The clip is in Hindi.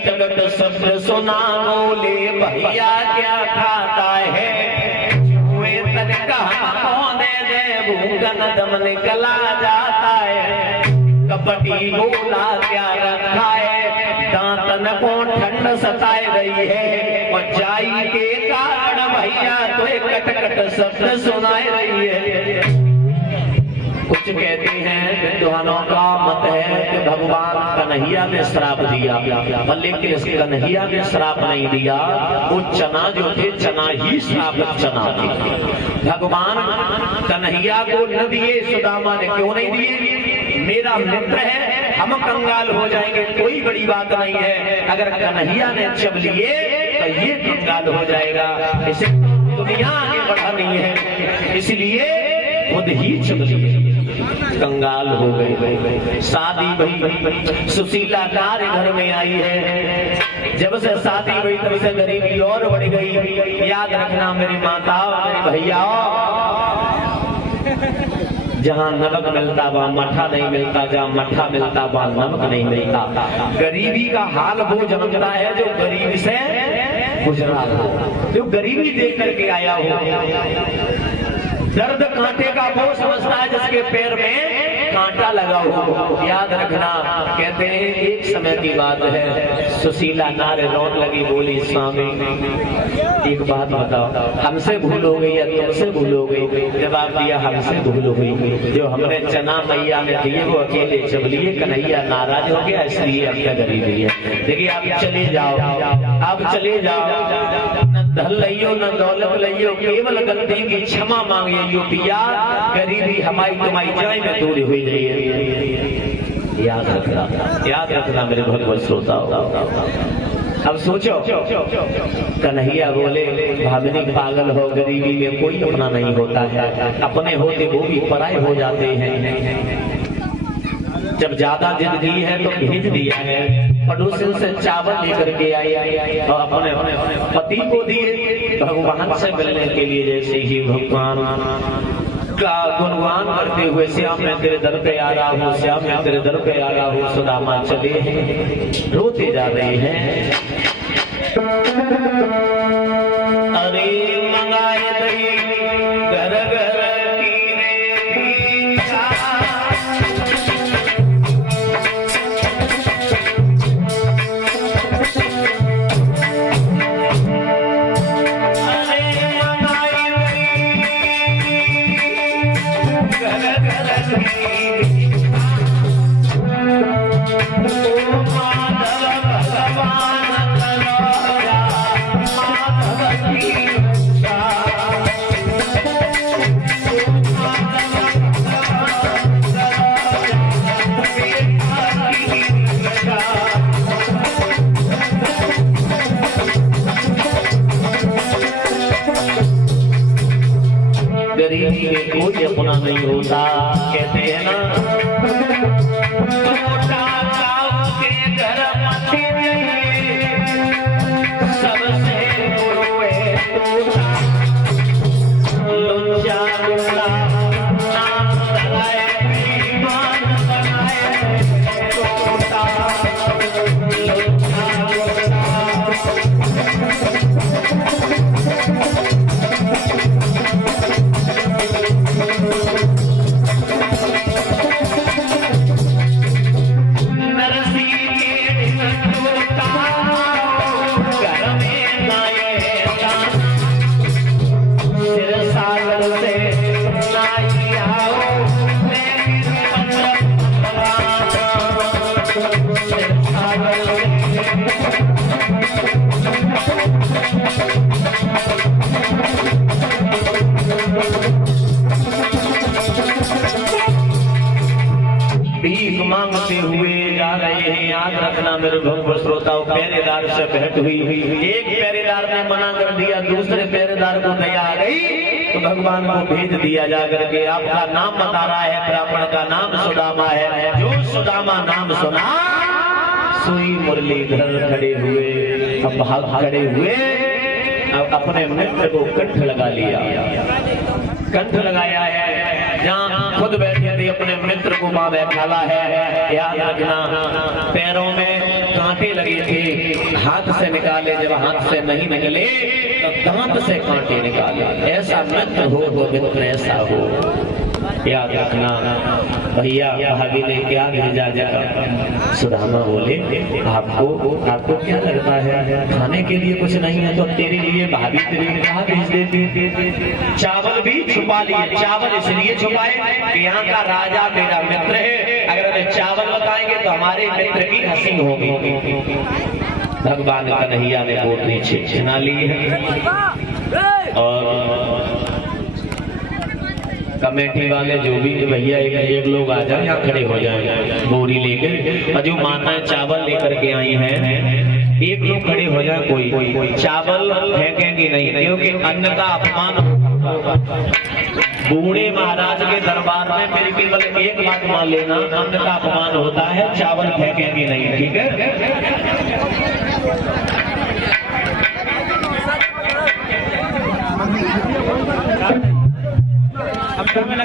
कट कट शब्द सुना बोले भैया क्या खाता है, हुए तक कहा दे दे भूखन दम निकला जाता है। कपटी बोला क्या रखा है, दांतन को ठंड सताए रही है, और जाई के कारण भैया तो कट कट शब्द सुनाए रही है। कुछ कहते हैं विद्वानों का मत है कि भगवान कन्हैया ने श्राप दिया, लेकिन इस कन्हैया ने श्राप नहीं दिया, वो चना जो थे चना ही श्राप चना थे। भगवान कन्हैया को न दिए, सुदामा ने क्यों नहीं दिए? मेरा मित्र है, हम कंगाल हो जाएंगे कोई बड़ी बात नहीं है, अगर कन्हैया ने जब लिए तो ये कंगाल हो जाएगा, इसे दुनिया आगे बढ़ानी है, इसलिए खुद ही चल लिए, कंगाल हो गए। शादी भई, सुशीला नार घर में आई है, जब से शादी हुई तब से गरीबी और बढ़ गई। याद रखना मेरी माता, मेरे भैया, जहाँ नमक मिलता वहाँ मठा नहीं मिलता, जहाँ मठा मिलता वहाँ नमक नहीं मिलता। गरीबी का हाल वो जानता है जो गरीबी से गुजरा हो, जो गरीबी देख करके आया हो। दर्द कांटे का वो समझता है जिसके पैर में कांटा लगा हो। याद रखना, कहते हैं एक समय की बात है, सुशीला नारे रोने लगी, बोली स्वामी एक बात बताओ, हमसे भूल हो गई या तुमसे भूल हो गई? जवाब दिया हमसे भूल हो गई, जो हमने चना मैया ने दिए वो अकेले जब लिए, कन्हैया नाराज हो गया इसलिए हमने गरीबी है। देखिए आप चले जाओ, आप चले जाओ, न धन लियो न दौलत लियो, केवल गलती की क्षमा मांगिए यूपिया, गरीबी हमारी तुम्हारी जाए में दूरी हुई रही है। याद रखना मेरे भगवत श्रोताओ। अब सोचो, कन्हैया बोले भामिनी पागल हो, गरीबी में कोई अपना नहीं होता है, अपने होते वो भी पराये हो जाते हैं। जब ज्यादा जिंदगी है तो भेज दिया है, पड़ोसी से चावल लेकर के आई और अपने पति को दिए भगवान से मिलने के लिए। जैसे ही भगवान का गुणगान करते हुए श्याम मैं तेरे दर पे आ रहा हूँ, श्याम मैं तेरे दर पे आ रहा हूँ, सुदामा चले हैं, रोते जा रहे हैं। अरे मंगाए दही घर घर की रे भिक्षा, गरीबी में कोई अपना नहीं होता। कहते हैं ना, छोटा गाँव के घर मथे सबसे गुरु है तोता, लुच्चा गुंडा नाम लगाए ईमान बनाए तोता, लुच्चा भीख मांगते हुए जा रहे हैं। याद रखना मेरे भगवत श्रोताओं, पहरेदार से भेंट हुई, एक पहरेदार ने मना कर दिया, दूसरे पहरेदार को दया आ गई तो भगवान को भेज दिया जा करके, आपका नाम बता रहा है, ब्राह्मण का नाम सुदामा है, जो सुदामा नाम सुना सोई मुरलीधर खड़े हुए, अब भाग खड़े हुए अपने मित्र को कंठ लगा लिया, कंठ लगाया है, जहाँ खुद बैठे थे अपने मित्र को मां बैठाला है। याद रखना, पैरों में कांटे लगे थे, हाथ से निकाले, जब हाथ से नहीं निकले तो दांत से कांटे निकाले। ऐसा मित्र हो तो मित्र ऐसा हो। याद रखना भैया भाभी ने क्या भेजा जगह। सुदामा बोले आपको क्या लगता है खाने के लिए कुछ नहीं है तो तेरे लिए भाभी तेरे लिए कहाँ भेज देती। चावल भी छुपा लिए, चावल इसलिए छुपाए कि यहाँ का राजा मेरा मित्र है, अगर हमें चावल बताएंगे तो हमारे मित्र की हंसी होगी। भगवान कन्हैया ने बोतली छिना ली है और कमेटी वाले जो भी भैया एक लोग आ जाए यहाँ खड़े हो जाए बोरी लेकर, और जो माताएं चावल लेकर के आई हैं एक लोग खड़े हो जाए। कोई चावल फेंकेंगे नहीं क्योंकि अन्न का अपमान होगा। बूढ़े महाराज के दरबार में मेरी केवल एक बात मान लेना, अन्न का अपमान होता है, चावल फेंकेंगे नहीं, ठीक है। अब